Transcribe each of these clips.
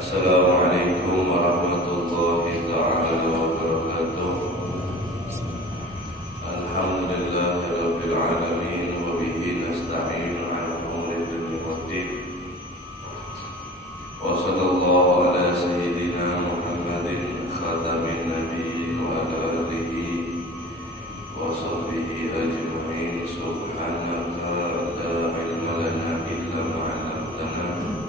Assalamualaikum warahmatullahi taala wabarakatuh. Alhamdulillahirabbil alamin wa bihi nasta'inu 'ala umuri dunya waddin. Wa sallallahu ala sayyidina Muhammadin khatamin nabiyyin wa ala alihi wa sahbihi ajma'in. Subhanaka la ilma lana illa ma 'allamtana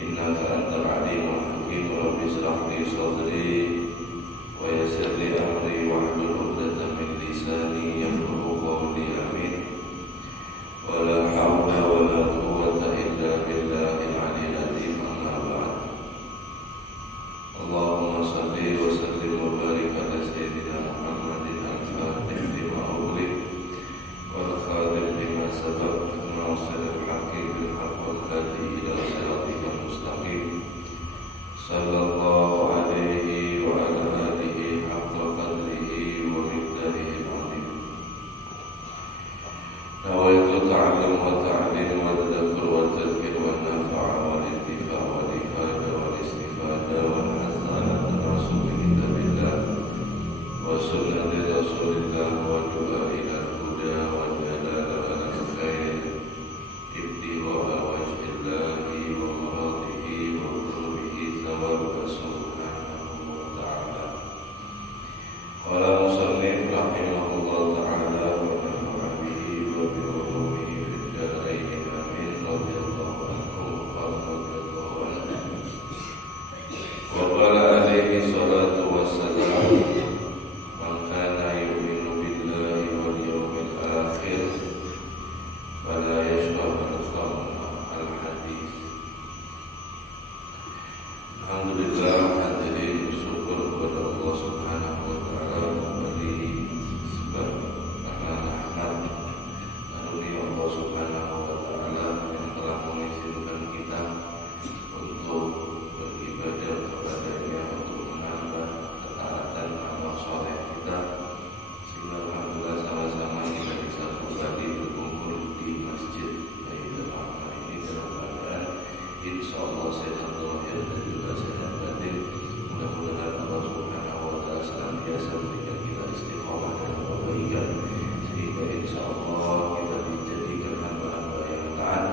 innaka antal alimul hakim. Rabbi shrah li sadri wa yassir li amri wahlul 'uqdatam min lisani yafqahu qawli. Amin. Wa la hawla wa la quwwata illa billahil 'aliyyil 'azim. Amma ba'd. Allahumma shalli wa sallim wa barik ala sayyidina Muhammadin al-fatih lima ughliq wal khatim lima sabaq nasiril haqqi bil haqq wal hadi ila siratikal mustaqim. Sallallahu alaihi wa ala alihi haqqa qadrihi wa miqdarihi al-'azim. Nawaitu ta'allum wa ta'lim wa tadabur wa tadhkir wa nafa'a wa intifa' wa ifada wa istifada wa hasanat rasul kitabillah wa sunnati rasulillah wa du'a ila huda wa jadala ala khair ibtiwa wajhillahi wa maradihi wa qurbihi thawab subhanahu wa ta'ala. Qala musannif rahimahullah ta'ala wa nafa'ana bihi wa bi ulumihi fid dharain. Amin. Radhiyallahu anhu wa radhiyallahu anhu. Wa qala alaihi salatu wassalam, man kana yu'minu billahi wal yawmil akhir fala yashrab al-khamra. Al-hadis. Alhamdulillah, hadirin bersyukur kepada Allah Subhanahu wa taala kembali sebab karena rahmat karunia Allah Subhanahu wa taala yang telah mengizinkan kita untuk beribadah kepadanya, untuk menambah ketaatan amal saleh kita, sehingga alhamdulillah sama-sama kita bisa kembali berkumpul di Masjid Baitul Rahmah ini dalam keadaan insyaallah sehat lahir dan juga sehat batin. Mudah-mudahan Allah Subhanahu wa taala senantiasa memberikan kita istiqomah dan kebaikan, sehingga insyaallah kita dijadikan hamba-hamba yang taat,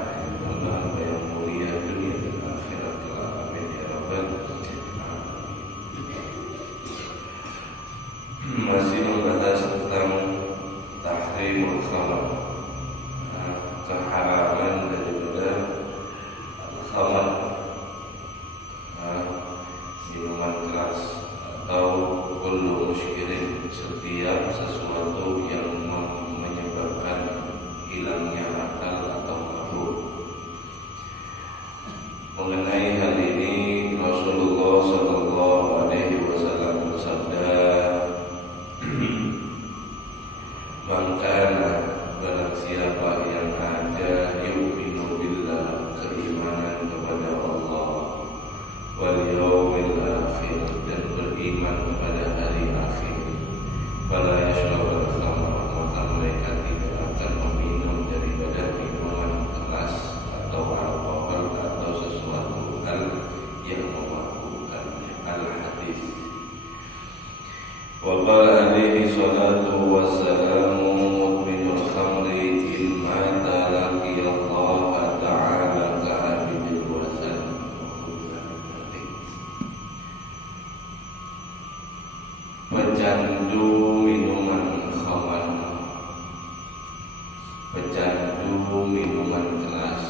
hamba-hamba yang mulia dunia dan akhirat kelak. Amin ya rabbal alamin. Masih membahas tentang tahrimul khamr, keharaman daripada al-khamr, minuman keras atau kullu muskirin, setiap sesuatu yang menyebabkan hilangnya akal atau mabuk. Mengenai hal ini Rasulullah sallallahu alaihi wasallam bersabda, "Maka barang siapa yang ada yu'minu billah, keimanan kepada Allah, wal yawmil akhir, dan beriman kepada hari akhir, fala yashrabul khamra, maka mereka tidak akan meminum daripada minuman keras atau alkohol atau sesuatu hal yang memabukkannya." Al-hadis. Wa qala alaihi salatu wassalamu, mudminul khamri in mata laqiyallaha ta'ala ka'abidil wasan. Pecandu minuman khamar, pecandu minuman keras,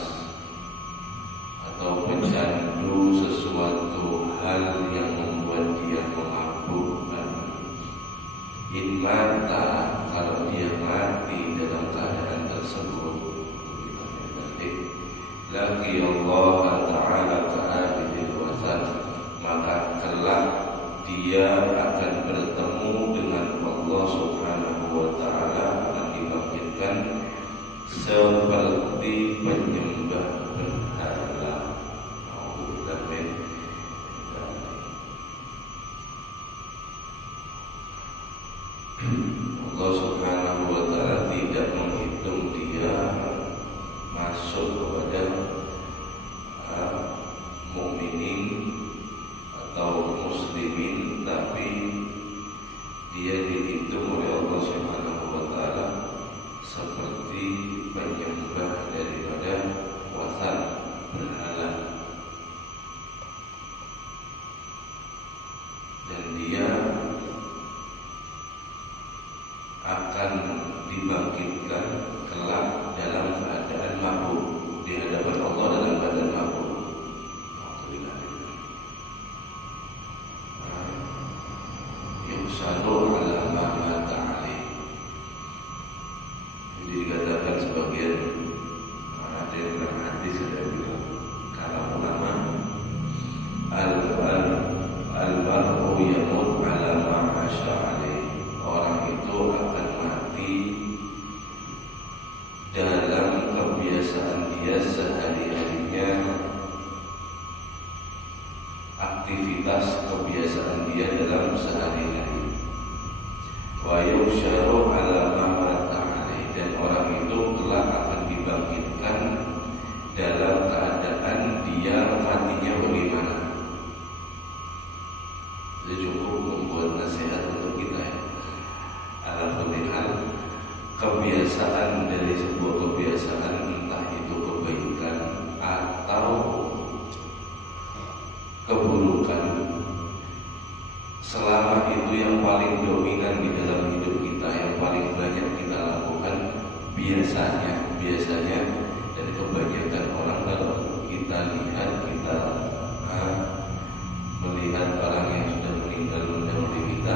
atau pecandu sesuatu hal yang membuat dia memabukkan. In mata, kalau dia mati dalam keadaan tersebut, laqiyallaha ta'ala ka'abidil wasan, maka kelak dia akan bertemu dengan Allah Subhanahu wa taala, akan dibangkitkan seperti penyembah berhala. keburukan, selama itu yang paling dominan di dalam hidup kita, yang paling banyak kita lakukan, biasanya dari kebanyakan orang kalau kita lihat, kita melihat orang yang sudah meninggal mendahului kita,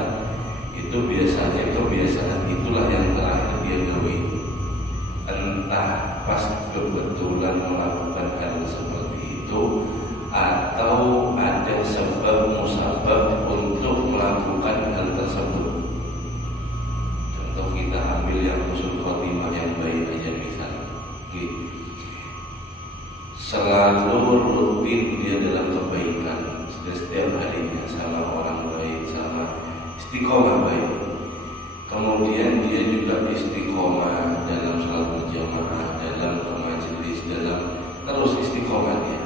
itu biasanya kebiasaan itulah yang terakhir dia gawe. Entah pas kebetulan melakukan hal seperti itu, atau ada sebab musabab untuk melakukan hal tersebut. Contoh kita ambil yang husnul khotimah, yang baik aja misalnya. Selalu rutin dia dalam kebaikan, setiap harinya sama orang baik, sama istiqomah baik. Kemudian dia juga istiqomah dalam salat berjamaah, dalam majelis, dalam terus istiqomah dia.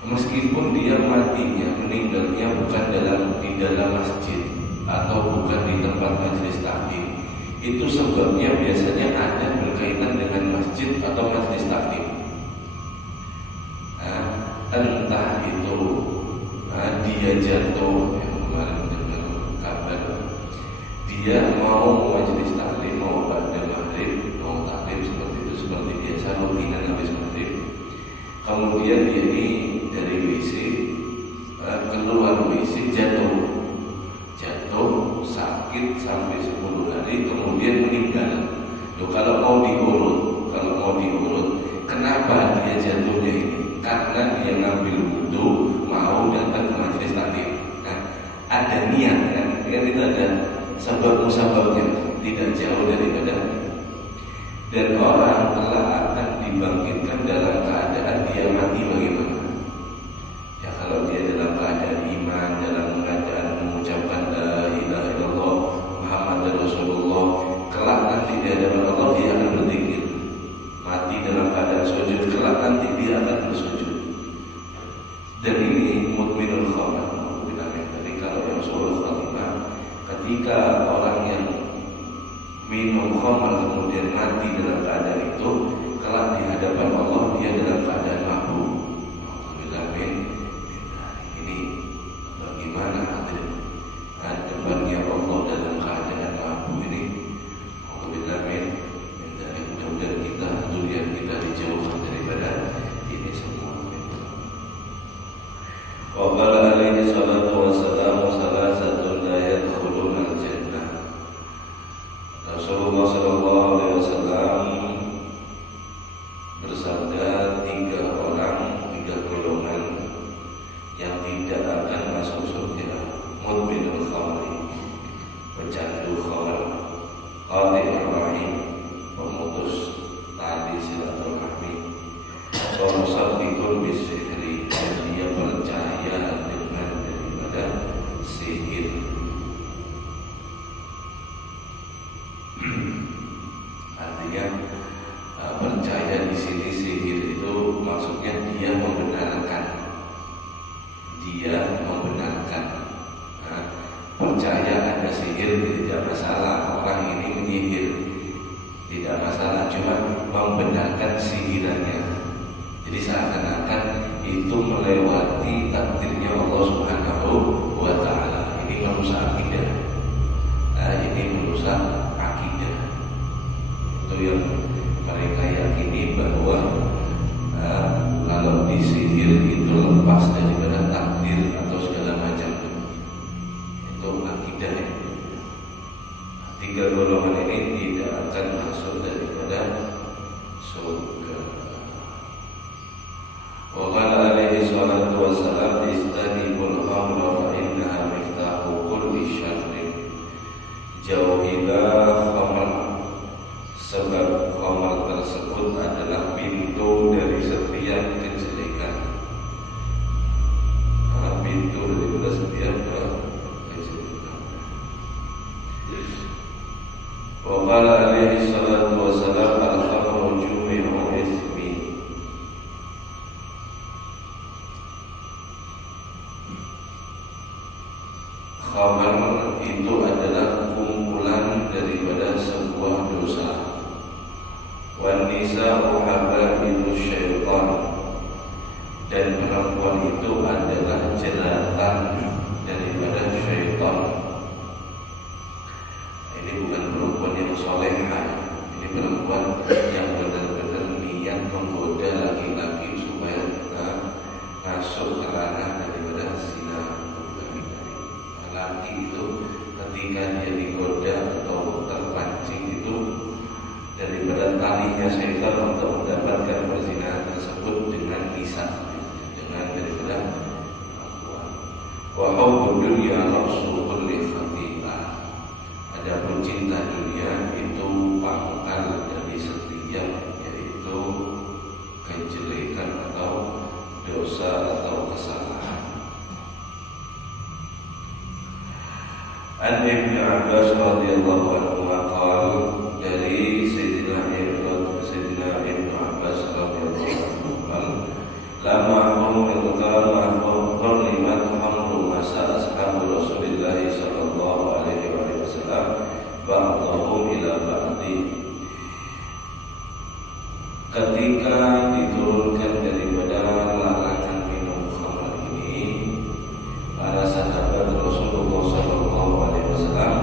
Meskipun dia matinya, meninggalnya bukan di dalam masjid atau bukan di tempat majelis taklim, itu sebabnya biasanya ada berkaitan dengan masjid atau majelis taklim. Entah itu dia jatuh, yang kemarin dengar kabar, dia mau majelis taklim, mau pada maghrib, mau taklim seperti itu, seperti biasa rutinan habis maghrib. Kemudian dia ini dari WC keluar WC jatuh sakit sampai 10 hari, kemudian meninggal. Kalau mau diurut, kenapa dia jatuhnya ini? Karena dia ngambil wudu, mau datang ke majelis taklim. Ada niat kan itu ada sebab musababnya, tidak jauh daripada. Dan orang telah akan dibangkitkan dalam keadaan dia mati bagaimana? Ya kalau dia dalam keadaan iman, dalam keadaan mengucapkan la ilaha illallah Muhammadar Rasulullah, kelak nanti di hadapan Allah dia akan berzikir. Mati dalam keadaan sujud, kelak nanti dia akan bersujud. Dan ini mudminul khamar. Jadi kalau yang suul khatimah, ketika orang yang minum khamar kemudian mati dalam keadaan itu, kelak di hadapan Allah dia dalam keadaan mabuk. Ini bagaimana depannya Allah dalam keadaan mabuk ini? Mudah-mudahan kita, dunia kita dijauhkan daripada ini semua. Wa qala alaihi salatu wassalamu salasatun la yadkhuluna al-jannah. Rasulullah sallallahu alaihi wasallam bersabda, 3 orang, 3 golongan yang tidak akan masuk surga. Mudminul khamri, pecandu khamr, qati'ur rahim, pemutus tali silaturahmi, wa musaddiqun bisihri, dan dia percaya dengan daripada sihir. Artinya percaya di sini sihir itu maksudnya dia membenarkan. Percaya ada sihir tidak masalah, orang ini menyihir tidak masalah, cuma membenarkan sihirannya. Jadi seakan-akan itu melewati takdirnya Allah Subhanahu wa ta'ala. Ini merusak akidah. Itu yang mereka yakini bahwa kalau disihir itu lepas daripada takdir atau segala macam. Itu akidahnya. 3 golongan ini tidak akan masuk daripada surga. Wa qala alaihi salatu wassalam, istanibul khamra fa innaha miftahu kulli syarrin. Jauhilah khamr, sebab khamr tersebut adalah pintu dari setiap kejelekan. Pintu dari setiap kejelekan. Wa qala alaihi salatu wassalam, al-khamru jumi'u ismi. Khamr itu adalah kumpulan daripada sebuah dosa. Wan nisa'u habailu syaitan, dan perempuan itu adalah jeratan daripada syaitan. Ini bukan perempuan yang solehah, ini perempuan yang benar-benar niat menggoda laki-laki supaya masuk ke ranah daripada zina. Laki itu ketika dia digoda atau terpancing itu daripada talinya syaitan untuk mendapatkan perzinahan tersebut dengan nisa, dengan daripada perempuan. Wa hubbud dunya ra'su kulli khati'ah. Adapun cinta dunia itu pangkal dari setiap, yaitu kejelekan atau dosa atau kesalahan. An Ibnu Abbas radhiyallahu anhu qala, dari Sayyidina Ibnu Abbas radhiyallahu anhu qala, lama hurrimat hamru masa ashabu Rasulillah sallallahu alaihi wasallam ba'dahum ila ba'di. Ketika diturunkan daripada larangan minum khamr ini, para sahabat Rasulullah sallallahu alaihi wasallam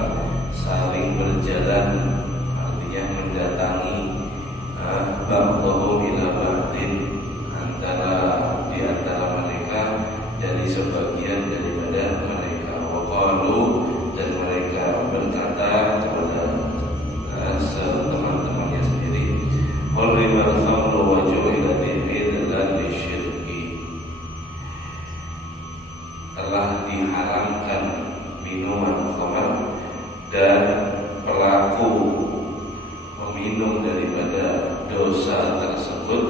saling berjalan, artinya mendatangi ba'dahum ila ba'din, di antara mereka dari sebagian daripada mereka. Waqalu, dan mereka berkata kepada teman-temannya sendiri, hurrimal khamru wa ju'ila idlan lisyirki, telah diharamkan minuman khamr dan pelaku meminum daripada dosa tersebut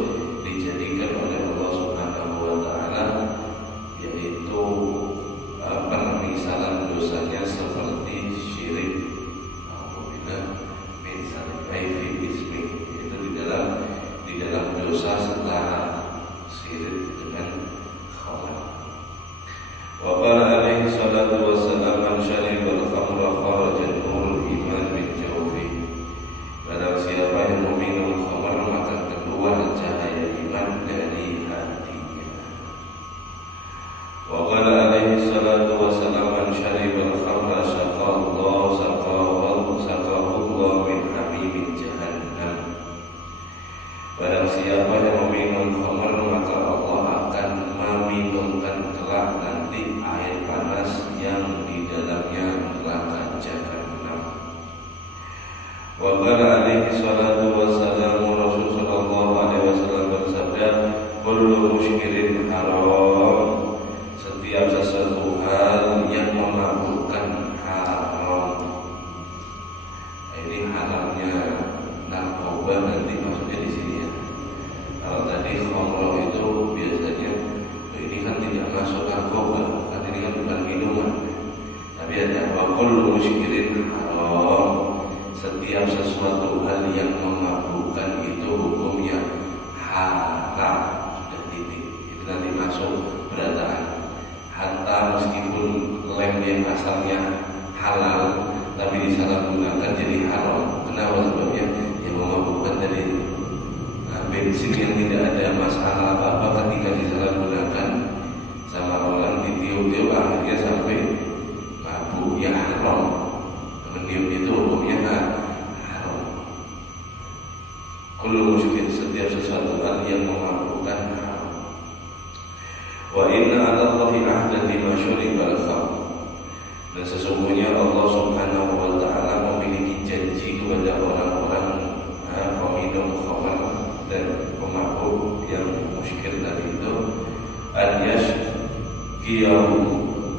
dijadikan oleh Allah Subhanahu wa taala, yaitu permisalan dosanya seperti syirik. Apabila misalnya fi ismi, itu di dalam dosa setara syirik dengan khamr. Wa qala alaihi salatu wassalam, man syaribal khamra kharaja nurul iman min jawfi. Barang siapa yang meminum khamr maka keluar cahaya iman dari hatinya. Wa qala alaihi salatu wassalam, man syaribal khamra saqahullah min hamim jahannam. Barang siapa yang meminum khamr maka Allah akan meminumkan kelak nanti air panas yang di dalamnya neraka jahannam. Wa qala alaihi salatu wassalam, Rasul sallallahu alaihi wasallam bersabda, kullu muskirin haram, setiap sesuatu hal yang memabukkan haram. Ini haramnya narkoba nanti maksudnya di sini ya. Kalau tadi khamr itu biasanya ini kan tidak masuk narkoba, kan ini kan bukan minuman. Tapi ada kullu muskirin haram, setiap sesuatu hal yang memabukkan itu hukumnya haram. Sudah titik. Itu nanti masuk berataan. Hatta meskipun lem yang asalnya halal tapi disalahgunakan jadi haram. Kenapa? Sebabnya yang memabukkan tadi itu. Bensin yang tidak ada masalah apa-apa ketika disalahgunakan sama orang ditiup-tiup akhirnya sampai mabuk, ya haram. Meniup itu hukumnya haram. Kullu musykin, setiap sesuatu hal yang memabukkan haram. Wa inna 'ala Allahi 'ahdan lima syuribal khamr, dan sesungguhnya Allah Subhanahu wa taala memiliki janji kepada orang-orang peminum khamr dan pemabuk yang musykir tadi itu, an yashqiyahu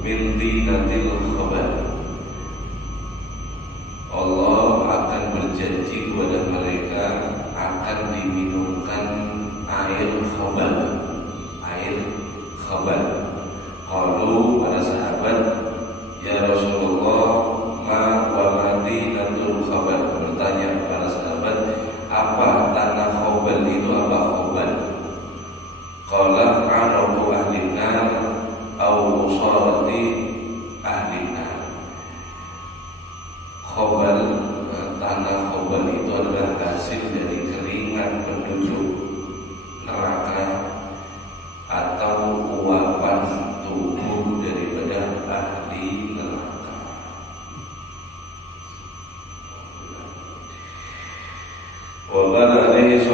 min dinatil khabar. Allah akan berjanji kepada mereka akan diminumkan air khabar. Qalu, para sahabat, ya Rasulullah, ma wa madinatul khabar. Bertanya para sahabat, apa tanah khabal itu, apa khabal? Qala arabu ahli nar au usarati ahli nar.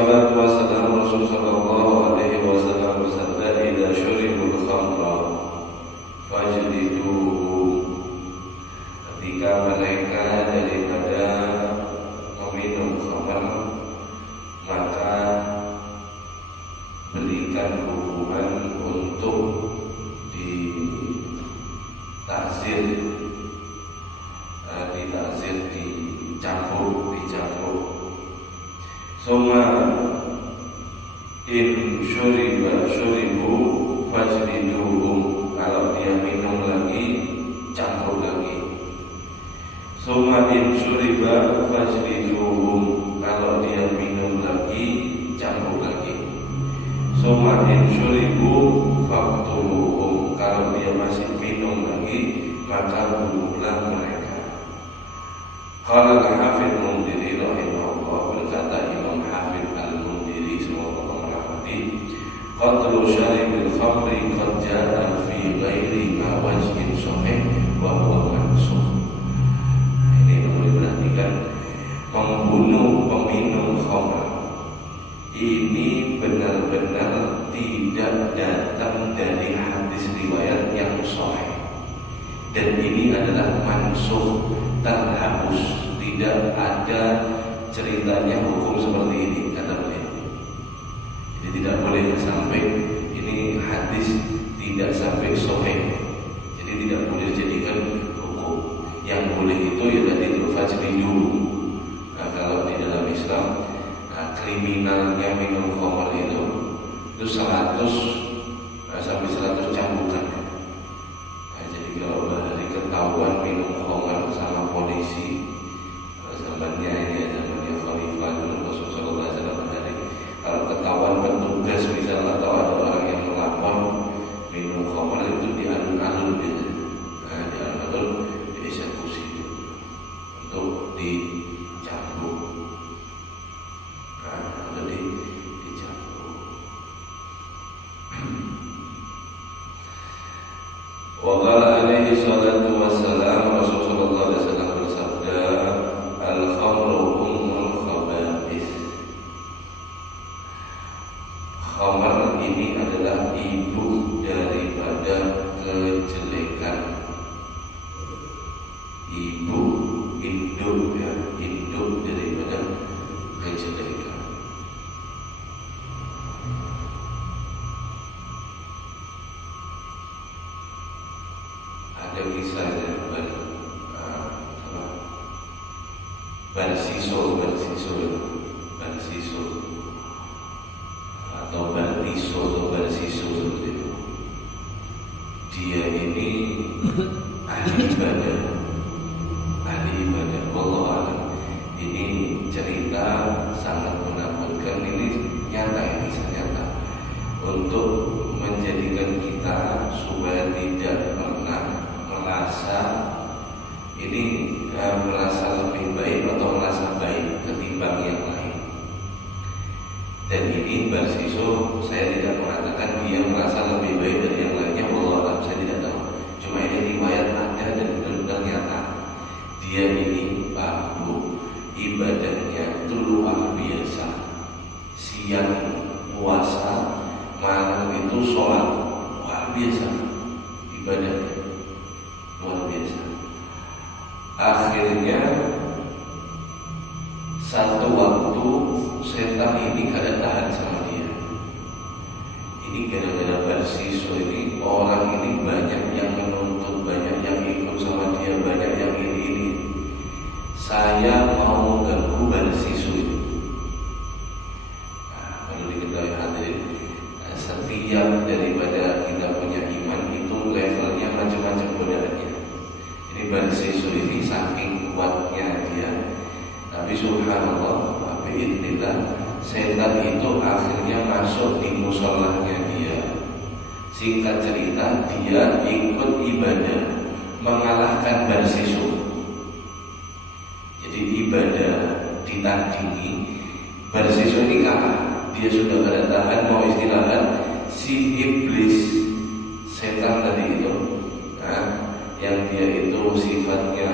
salatu wassalam, Rasul sallallahu alaihi wasallam bersabda, "Idza syuribul khamra fajliduhu." Ketika mereka daripada meminum khamar, maka berikan hukuman untuk ditakzir, dicampur. Summa in syuribu fajliduhum, kalau dia minum lagi campur lagi. Summa in syuriba fajliduhum, kalau dia minum lagi campur lagi. Summa in syuribu faqtuluhum, kalau dia masih minum lagi maka bunuhlah mereka. Qala al-Hafidz Mundhiri rahimahullah, berkata Imam Hafidz Al-Mundhiri, semoga Allah merahmati, qatlu syaribil khamri qad ja'a fi ghairi ma wajhin sahih wa huwa mansukh. Ini perlu diperhatikan, membunuh peminum khamr ini benar-benar tidak datang dari hadis riwayat yang sahih, dan ini adalah mansukh, terhapus, tidak ada ceritanya hukum seperti ini, kata beliau. Jadi tidak boleh sampai ini hadis tidak sampai sahih, jadi tidak boleh dijadikan hukum. Yang boleh itu ya tadi itu fajlidu. Nah, kalau di dalam Islam kriminalnya minum khamr itu 100 sampai 100 cambukan. Nah, jadi kalau hari ketahuan minum khamr sama polisi, zamannya Khalifah dulu Rasulullah SAW, kalau ketahuan petugas misalnya atau ada orang yang melapor minum khamr itu dialun-alun gitu. Nah, dialun-alun dieksekusi untuk dicambuk. Wa qala alaihi salatu wassalam, Rasulullah SAW bersabda, al-khamru ummul khaba'is. Khamr ini adalah ibu daripada kejelekan. Ibu, induk ya, induk daripada kejelekan. Ada kisahnya Barsiso atau Barsiso seperti itu. Dia ini ahli ibadah. Wallahu a'lam. Ini cerita sangat menakutkan. Ini nyata, kisah nyata, untuk menjadikan kita supaya tidak pernah merasa lebih baik atau merasa baik ketimbang yang lain. Dan ini Barsiso, saya tidak mengatakan dia merasa lebih baik dari yang lainnya, wallahu a'lam, saya tidak tahu. Cuma ini riwayat ada dan benar-benar nyata. Dia ini ibadahnya itu luar biasa. Siang puasa, malam itu sholat, luar biasa ibadahnya, luar biasa. Akhirnya satu waktu setan ini kada tahan sama dia. Ini gara-gara Barsiso ini, orang ini banyak yang menuntut, banyak yang ikut sama dia, banyak yang ini. Saya mau mengganggu Barsiso ini. Nah, perlu diketahui hadirin, setiap daripada kita punya iman itu levelnya macam-macam godaannya. Ini Barsiso ini saking kuatnya dia, tapi subhanallah, biidznillah, setan itu akhirnya masuk di musholahnya dia. Singkat cerita, dia ikut ibadah mengalahkan Barsiso. Jadi ibadah ditandingi, Barsiso ini kalah. Dia sudah kada tahan, mau istirahat. Si iblis, setan tadi itu, yang dia itu sifatnya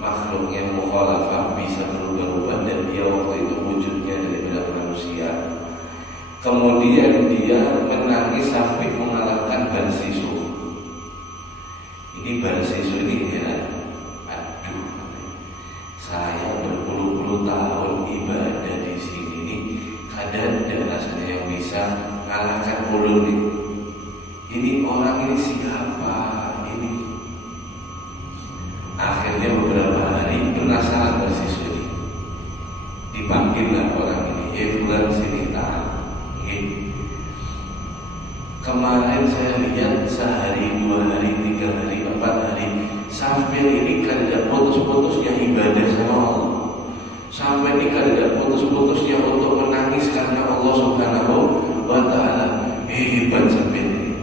makhluknya mukhalafah, bisa berubah-ubah, dan dia waktu itu wujudnya daripada manusia. Kemudian dia menangis sampai mengalahkan Barsisu. Ini Barsisu ini heran. Aduh, saya berpuluh-puluh tahun ibadah di sini nih, kadang ada rasanya yang bisa mengalahkan ulun nih. Ini orang ini siapa ini? Akhirnya beberapa hari penasaran Barsisu ini. Dipanggillah orang ini, bulan sini tahan. Kemarin saya lihat sehari, 2 hari, 3 hari, 4 hari, sampai ini kada putus-putusnya ibadah sama Allah. Sampai ini kada putus-putusnya untuk menangis karena Allah Subhanahu wa Ta'ala. Hebat sampai ini.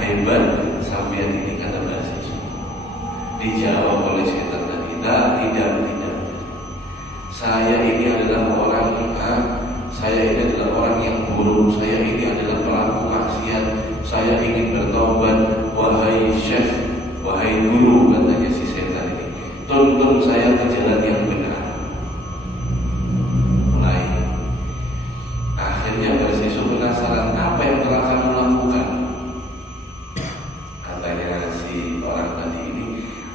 Hebat sampai ini kata Barsisu. Dijawab oleh setan tadi, tidak. Saya ini adalah orang yang buruk. Saya ini adalah pelaku maksiat. Saya ingin bertobat. Wahai syekh, wahai guru, katanya si setan ini, tuntun saya ke jalan yang benar. Mulai akhirnya Barsisu penasaran, apa yang telah kamu lakukan? Katanya si orang tadi ini,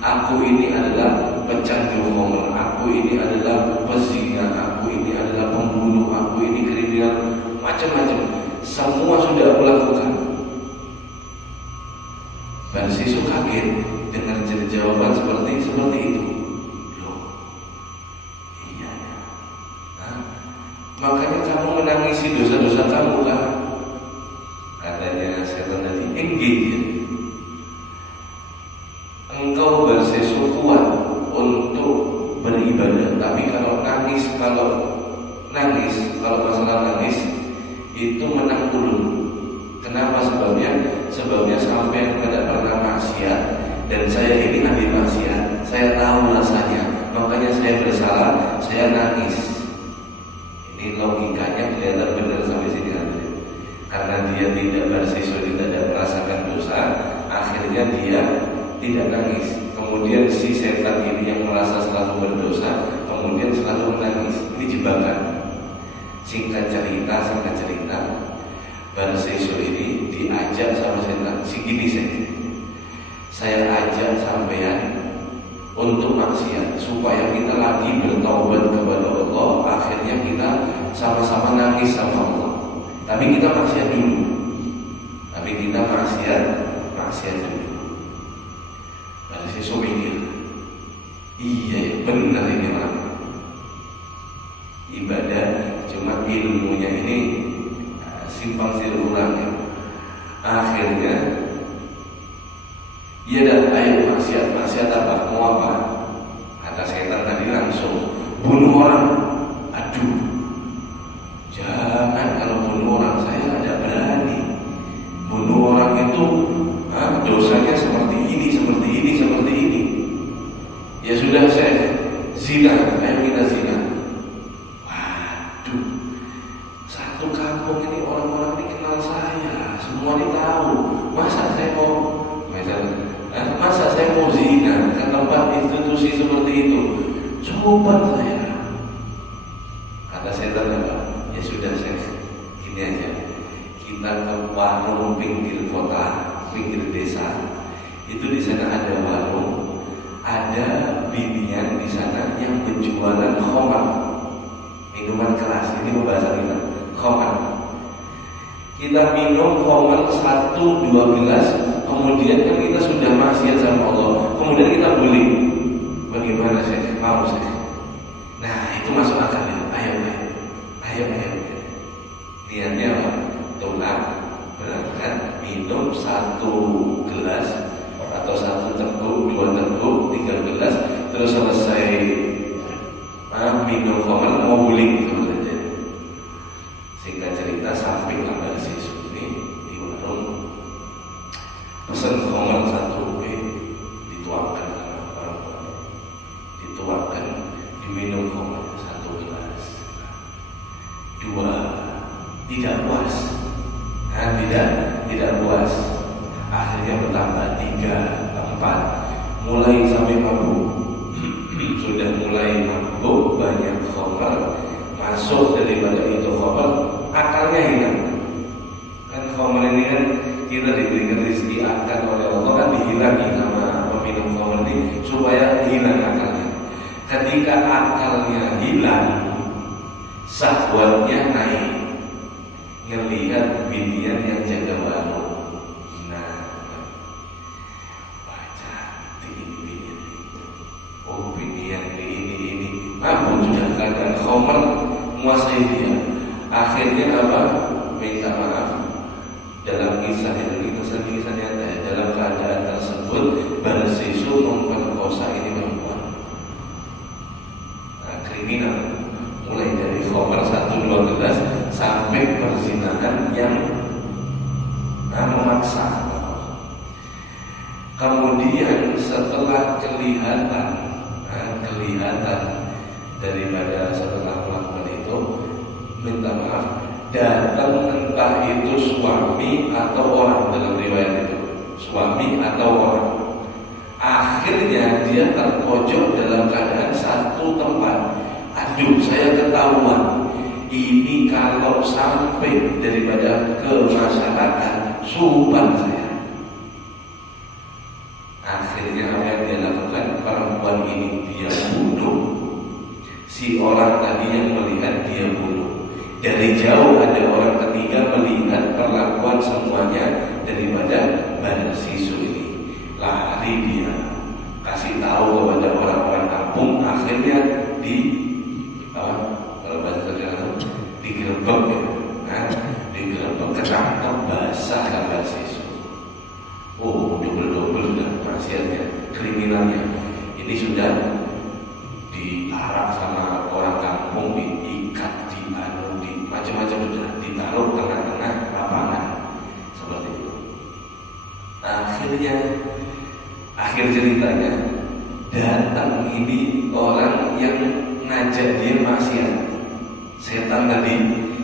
aku ini adalah pecandu khamr, aku ini adalah pezina, aku ini adalah pembunuh, aku ini kriminal, macam-macam. Semua sudah aku lakukan. Barsisu kaget dengar jawaban seperti itu. Loh, iya ya. Makanya kamu menangisi dosa-dosa kamu kan? Katanya setan tadi, enggak. Engkau Barsisu kuat untuk beribadah, tapi kalau masalah nangis itu menang ulun. Kenapa sebabnya? Sebabnya sampai tidak pernah maksiat dan saya ini ahli maksiat. Saya tahu rasanya, makanya saya bersalah, saya nangis. Ini logikanya kelihatan benar sampai sini. Karena dia Barsisu tidak merasakan dosa, akhirnya dia tidak nangis. Kemudian si setan ini yang merasa selalu berdosa, kemudian selalu menangis. Ini jebakan. Singkat cerita, Barsisu ini diajak sama setan. Segini saya ajak sampean untuk maksiat supaya kita lagi bertaubat kepada Allah. Akhirnya kita sama-sama nangis sama Allah. Tapi kita maksiat dulu. Maksiat dulu. Barsisu mikir, iya benar ini orang. Ibadah cuma ilmunya ini simpang siur ulang ya. Akhirnya dia ayo maksiat apa? Mau apa? Kata setan tadi langsung bunuh orang. Aduh, jangan, kalau bunuh orang saya ada berani. Bunuh orang itu dosanya seperti ini. Ya sudah, saya zina, ayo kita zina. Waduh, satu kampung ini orang-orang ini kenal saya, semua tahu. Masa saya mau zina ke tempat institusi seperti itu? Coba saya. Kata setan apa? Ya sudah, saya gini aja. Kita ke warung pinggir kota, pinggir desa. Itu di sana ada warung, ada binian di sana yang berjualan khamar, minuman keras. Ini pembahasan kita, khamar. Kita minum khamar 1-2 gelas, kemudian kan kita sudah maksiat sama Allah, kemudian kita beli. Bagaimana saya? Mau saya? Nah, itu masuk akal ya. Ayo. Niatnya apa? Tolak, berangkat, minum 1 gelas atau 1 teguk, 2 teguk, 3 gelas, terus selesai minum khamar mau beli gitu saja. Singkat cerita, sampai Barsisu ini di warung, pesan khamar 1, dituangkan sama orang-orang, dituangkan, diminum khamar 1 gelas, 2, tidak puas, tidak puas, akhirnya bertambah 3, 4, mulai sampai mabuk. Sudah mulai mabuk, banyak khamar masuk, daripada itu khamar akalnya hilang. Kan khamr ini kan kita diberikan rezeki akal oleh Allah, kan dihilangi sama peminum khamr ini supaya hilang akalnya. Ketika akalnya hilang, syahwatnya naik, ngelihat binian yang jaga baru. Nah, wah cantik ini binian. Oh binian ini. Mampu sudah keadaan khamr menguasai dia. Akhirnya apa? Minta maaf. Dalam kisah nyata, dalam keadaan tersebut bersisu memperkosa ini perempuan. Nah, kriminal. Mulai dari khamr 1-2 gelas sampai perzinahan yang memaksa. Kemudian setelah kelihatan daripada setelah melakukan itu, minta maaf, datang entah itu suami atau orang, dalam riwayat itu suami atau orang. Akhirnya dia terpojok dalam keadaan satu tempat. Aduh, saya ketahuan. Ini kalau sampai daripada ke masyarakat, sumpah saya. Akhirnya apa yang dia lakukan? Perempuan ini dia bunuh. Si orang tadi yang melihat dia bunuh. Dari jauh ada orang ketiga melihat perlakuan semuanya daripada Barsisu ini. Lari dia, kasih tahu kepada orang-orang kampung. Akhirnya digerebek, ketangkap basah kan Barsisu. Oh, double sudah maksiatnya, kriminalnya. Ini sudah diarak sama orang kampung, diikat, macam-macam sudah ditaruh tengah-tengah lapangan seperti itu. Akhir ceritanya datang ini orang yang ngajak dia maksiat. Setan tadi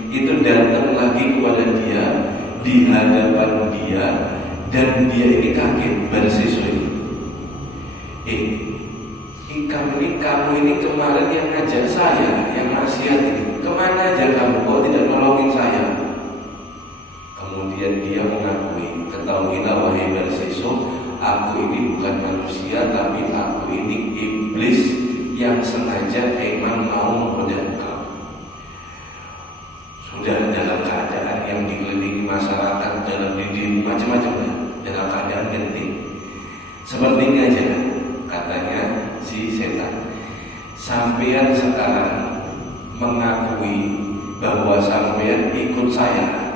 itu datang lagi kepada dia di hadapan dia, dan dia ini kaget. Barsisu ini kamu ini kemarin yang ngajak saya yang maksiat ini, kemana aja kamu, kok tidak nolongin saya? Kemudian dia mengakui, ketahuilah wahai Barsisu, aku ini bukan manusia, tapi aku ini iblis yang sengaja emang mau menggoda engkau. Sudah dalam keadaan yang dikelilingi masyarakat, dalam dirimu macam-macam, dalam keadaan genting. Seperti ini aja katanya si setan. Sampean sekarang mengakui bahwa sampean ikut saya,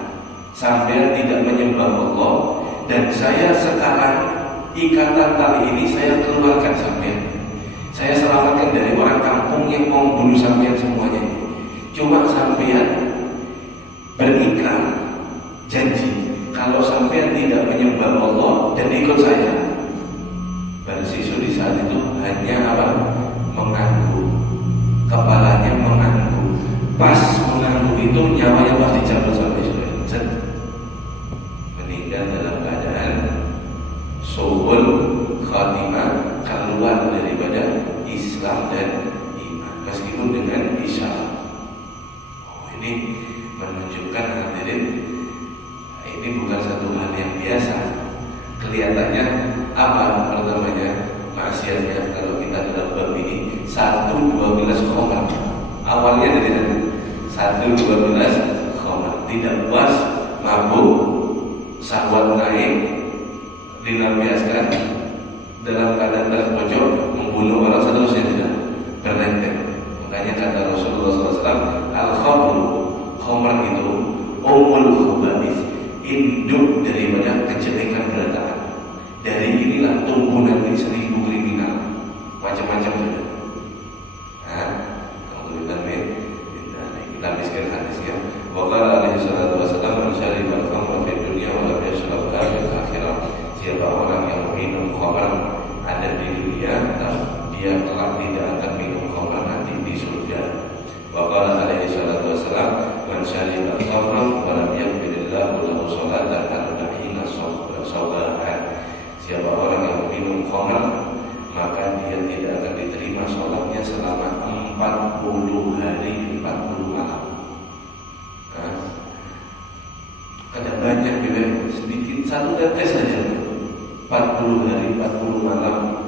sampean tidak menyembah Allah, dan saya sekarang ikatan tali ini saya keluarkan sampean. Saya selamatkan dari orang kampung yang mau bunuh sampean semuanya. Cuma sampean berikrar, janji kalau sampean tidak menyembah Allah dan ikut saya. Barsisu di saat itu hanya apa? Mengangguk, kepalanya mengangguk. Pas mengangguk itu nyawanya pas dicabut sampai sudah meninggal dalam keadaan suhul khatimah, keluar daripada Islam dan iman meskipun dengan isyarat. Ini menunjukkan hadirin, ini bukan satu hal yang biasa. Kelihatannya apa pertamanya maksiatnya kalau kita dalam bab ini 1-2 gelas khamr. Awalnya dari 1-2 gelas khamr, tidak puas, mabuk, syahwat naik, dilampiaskan, dalam keadaan terpojok, membunuh orang, seterusnya tidak berrentet. Makanya kata Rasulullah SAW, al-khamru, khamr itu umul khaba'is, induk daripada kejelekan berantakan. Dari inilah tumbuh nanti 1000 kriminal, macam-macam saja. Alhamdulillah, kita habiskan hadisnya. Waqala alaihi salatu wassalam, man syariba al-khamra fid dunya wa lam yashrabha fil akhirah. Siapa orang yang minum khamr ada di dunia, dia kelak tidak akan minum khamr nanti di surga. Waqala alaihi salatu wassalam, man syariba al-khamra wa lam yaqbilillahu lahu salatan arba'ina sabahan. Siapa orang yang minum khamr, maka dia tidak akan diterima sholatnya selama 40 hari 40 malam. satu tetes saja 40 hari 40 malam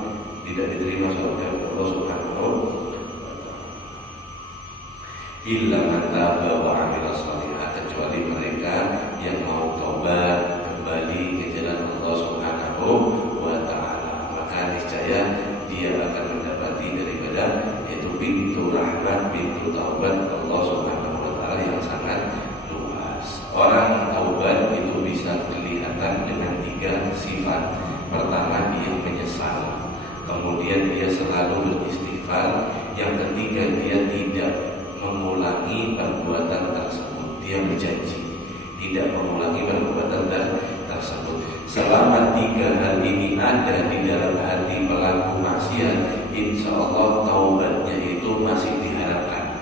tidak diterima sholatnya Allah Subhanahu wa ta'ala. Illa man taba wa amila shalihan, kecuali mereka yang mau taubat kembali ke jalan Allah Subhanahu wa ta'ala, maka niscaya dia akan mendapati daripada itu pintu rahmat, pintu taubat Allah Subhanahu wa ta'ala yang sangat luas. Orang taubat itu bisa kelihatan dengan 3 sifat. Pertama, dia menyesal, kemudian dia selalu beristighfar, yang ketiga dia tidak mengulangi perbuatan tersebut. Dia berjanji tidak mengulangi perbuatan tersebut. Selama 3 hal ini ada di dalam hati pelaku maksiat, insya Allah taubatnya itu masih diharapkan.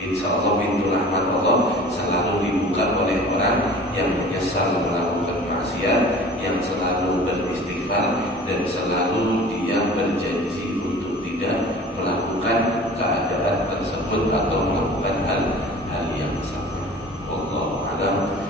Insya Allah pintu rahmat Allah selalu dibuka oleh orang yang menyesal melakukan maksiat, yang selalu beristighfar, dan selalu dia berjanji untuk tidak melakukan keadaan tersebut atau melakukan hal-hal yang sama. Wallahu a'lam.